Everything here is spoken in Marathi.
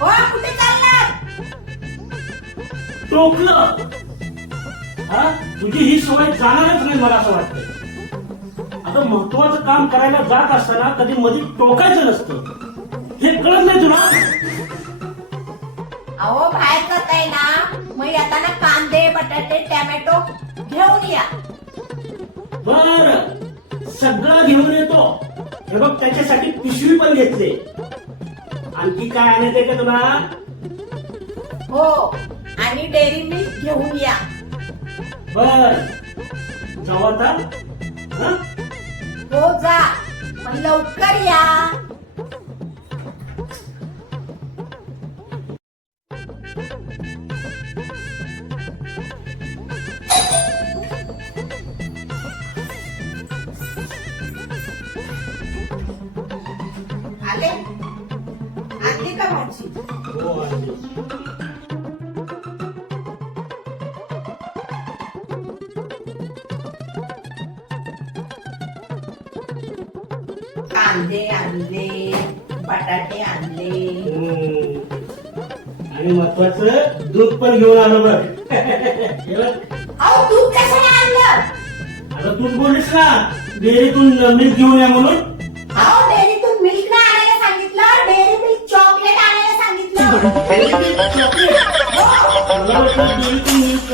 हो कुठे चाललात? टोकलं. हा, तुझी ही सवय जाणारच नाही मला असं वाटतं. आता महत्वाचं काम करायला जात असताना कधी मध्ये टोकायचं नसतं, हे कळत नाही तुला? अहो बाहेर जाताय ना, मग येताना कांदे बटाटे टॅमॅटो घेऊन या. बर, सगळं घेऊन येतो. हे बघ, त्याच्यासाठी पिशवी पण घेतली. आणखी काय आणायचंय का तुला? हो, आणि डेअरी मिल्क घेऊन या. बर, जाऊ आता. हं? हो जा, पण लवकर या. आले? आणली का भाजी? हो, आणली. कांदे आणले, बटाटे आणले. आणि महत्वाचं दूध पण घेऊन आलो बघ. हे बघ. अहो दूध कशाला आणलं? आता तूच बोललीस ना डेअरीतून मिल्क घेऊन या म्हणून. अहो डेअरीतून मिल्क नाही आणायला सांगितलं, डेअरी मिल्क चॉकलेट आणायला सांगितलं. डेअरीतून मिल्क